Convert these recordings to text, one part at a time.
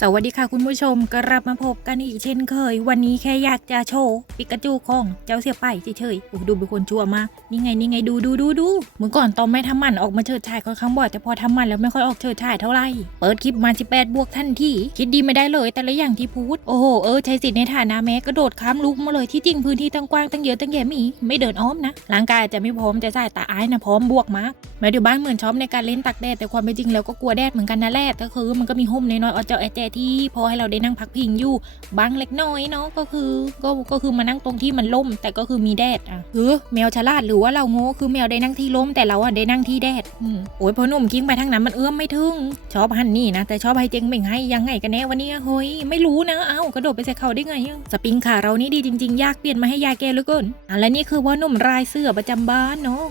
สวัสดีค่ะคุณผู้ชมกลับมาพบกันอีกเช่นเคย วันนี้แค่อยากจะโชว์ปิกาจูของเจ้าเสียไปเฉยๆโอ้ดูเป็นคนชั่วมากนี่ไงนี่ไงดูดูดูดูเมื่อก่อนตอนไม่ทำมันออกมาเฉิดฉายค่อนข้างบ่อยแต่พอทำมันแล้วไม่ค่อยออกเฉิดฉายเท่าไหร่เปิดคลิปมา 18 บวกทันทีคิดดีไม่ได้เลย แต่ละอย่างที่พูดโอ้โหเออใช้สิทธิ์ในฐานะแม้กระโดดข้ามลุกมาเลยที่จริงพื้นที่ตั้งกว้างตั้งเยอะตั้งแยะมีไม่เดินอ้อมนะร่างกายอาจจะไม่พร้อมแต่สายตาอายนะพร้อมบวกมาก แม้เดี๋ยวบ้านเหมือนชอบในการเล่นตักแดดแต่ความเป็นจริงแล้วก็กลัวแดดเหมือนกันนะแหละก็คือ มันก็มีห่มน้อยๆเอาเจาะแอแจที่พอให้เราได้นั่งพักพิงอยู่บางเล็กน้อยเนาะก็คือก็ก็คือมานั่งตรงที่มันล่ม แต่ก็คือมีแดดอะเออแมวฉลาดหรือว่าเราโง่คือแมวได้นั่งที่ล่มแต่เราอะได้นั่งที่แดดโอ้ยพอหนุ่มกิ้งไปทางนั้นมันเอื้อมไม่ถึงชอบหันนี่นะแต่ชอบให้เจงเบ่งให้ยังไงกันแน่วันนี้เฮ้ยไม่รู้นะเอ้ากระโดดไปใส่เขาได้ไงสปริงขาเรานี่ดีจริงๆ ยากเปลี่ยนมาให้ยายแกเหลือเกินอะและนี่คือว่าหนุ่มรายเสื้อประจำบ้านเนาะ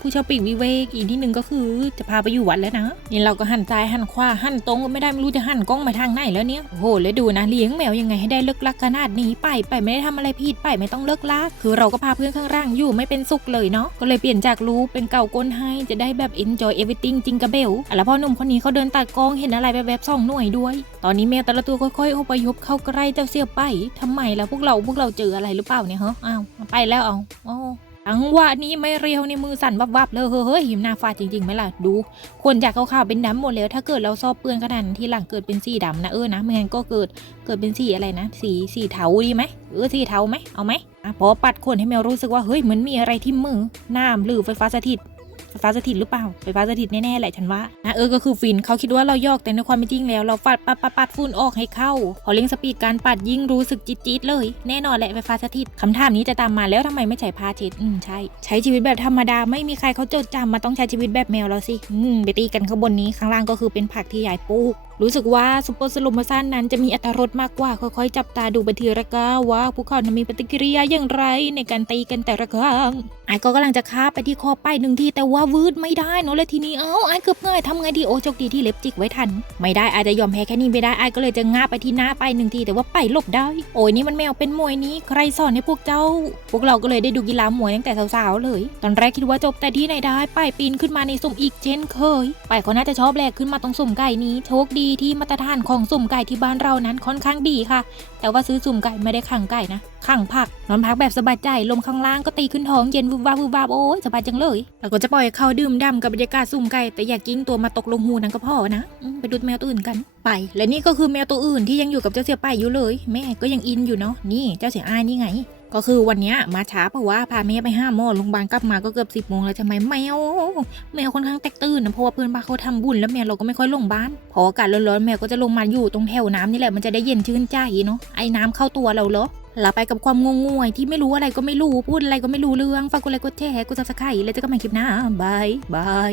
ผู้ชอบปีกวิเวกอีกที่หนึ่งก็คือจะพาไปอยู่วัดแล้วนะนี่เราก็หันซ้ายหันขวาหันตรงก็ไม่ได้ไม่รู้จะหันกล้องไปทางไหนแล้วเนี่ยโอ้โหแล้วดูนะเลี้ยงแมวยังไงให้ได้เลิกลักขนาดนี้ไปไปไม่ได้ทำอะไรผิดไปไม่ต้องเลิกลักคือเราก็พาเพื่อนข้างล่างอยู่ไม่เป็นสุขเลยเนาะก็เลยเปลี่ยนจากรูปเป็นเก่าก้นให้จะได้แบบ enjoy everything จริงกระเบลอะแล้วพอหนุ่มคนนี้เขาเดินตัดกล้องเห็นอะไรแบบแบบสองหน่วยด้วย ตอนนี้แมวแต่ละตัวค่อยๆอพยพเข้าใกล้เจ้าเสียไปทำไมล่ะพวกเราพวกเราเจออะไรหรือเปล่าเนี่ยฮะอ้าวไปแล้วเอาโอ้ จังหวะนี้ไม่เรียวในมือสั่นวับๆเลยเฮ้ยเฮ้ยหิมหน้าฟาดจริงๆไหมล่ะดูคนจากขาวๆเป็นดำหมดแล้วถ้าเกิดเราซอบเปื้อนขนาดที่หลังเกิดเป็นสีดำนะเออนะไม่งั้นก็เกิดเกิดเป็นสีอะไรนะ สีสีเทาดีไหมเออสีเทาไหมเอาไหมอะพอปัดคนให้แมวรู้สึกว่าเฮ้ยเหมือนมีอะไรที่มือน้ำหรือไฟฟ้าสถิต ไฟฟ้าสถิตหรือเปล่าไฟฟ้าสถิตแน่ๆแหละฉันว่านะเออก็คือฟินเขาคิดว่าเรายอกแต่ในความเป็นจริงแล้ว เราปัดปัดปัดปัดฟุ่นออกให้เข้า พอเร่งสปีดการปัดยิ่งรู้สึกจี๊ดๆเลย แน่นอนแหละไฟฟ้าสถิตคำถามนี้จะตามมาแล้วทำไมไม่ใช้พาเช็ดอืมใช่ ใช้ชีวิตแบบธรรมดาไม่มีใครเขาจดจำมาต้องใช้ชีวิตแบบแมวแล้วสิอืมไปตีกันข้างบนนี้ข้างล่างก็คือเป็นผักที่ยายปลูก รู้สึกว่าซุปเปอร์สโลโมชันนั้นจะมีอัตรรสมากกว่าค่อยๆ จับตาดูไปทีละก้าวว่าพวกเขานั้นมีปฏิกิริยาอย่างไรในการตีกันแต่ละครั้งไอ้ก็กำลังจะคาบไปที่คอป้ายหนึ่งทีแต่ว่าวืดไม่ได้เนอะเลยทีนี้เอ้าไอ้เกือบง่ายทำไงดีโอโชคดีที่เล็บจิกไว้ทัน ไม่ได้อาจจะยอมแพ้แค่นี้ไม่ได้ไอ้ก็เลยจะง่าไปที่หน้าไปหนึ่งทีแต่ว่าไปหลบได้ โอ้ยนี่มันแมวเป็นมวยนี้ใครสอนให้พวกเจ้า พวกเราก็เลยได้ดูกีฬามวยตั้งแต่สาวๆเลย ตอนแรกคิดว่าจบแต่ที่ไหนได้ป้ายปีนขึ้นมาในสุ่มอีกเช่นเคยป้ายเขาน่าจะชอบแลกขึ้นมาตรงสุ่มไก่นี้โชคดีที่มาตรฐานของสุ่มไก่ที่บ้านเรานั้นค่อนข้างดีค่ะ แต่ว่าซื้อสุ่มไก่ไม่ได้ขังไก่นะขังผัก นอนพักแบบสบายใจลมข้างล่างก็ตีขึ้นท้องเย็นวูบวาบวูบวาบโอ้ยสบายจังเลยแล้วก็จะปล่อยเขาดื่มด่ำกับบรรยากาศสุ่มไก่แต่อยากิ้งตัวมาตกลงหูนั้นก็พอนะไปดูแมวตัวอื่นกันไป และนี่ก็คือแมวตัวอื่นที่ยังอยู่กับเจ้าเสียไปอยู่เลย แม่ก็ยังอินอยู่เนาะนี่เจ้าเสียอ้ายนี่ไง ก็คือวันนี้มาช้าเพราะว่าพาแม่ไปห้าโมงโรงพยาบาลกลับมาก็เกือบสิบโมงแล้วทำไมแมวแมวค่อนข้างแตกตื่นนะเพราะว่าเพื่อนบ้านเขาทำบุญแล้วแมวเราก็ไม่ค่อยลงบ้าน พออากาศร้อนๆแมวก็จะลงมาอยู่ตรงแถวน้ำนี่แหละมันจะได้เย็นชื่นใจเนาะไอ้น้ำเข้าตัวเราเหรอเราไปกับความงงงวยที่ไม่รู้อะไรก็ไม่รู้พูดอะไรก็ไม่รู้เรื่องฝากกดไลค์กดแชร์กดซับสไครต์แล้วเจอกันใหม่คลิปหน้าบายบาย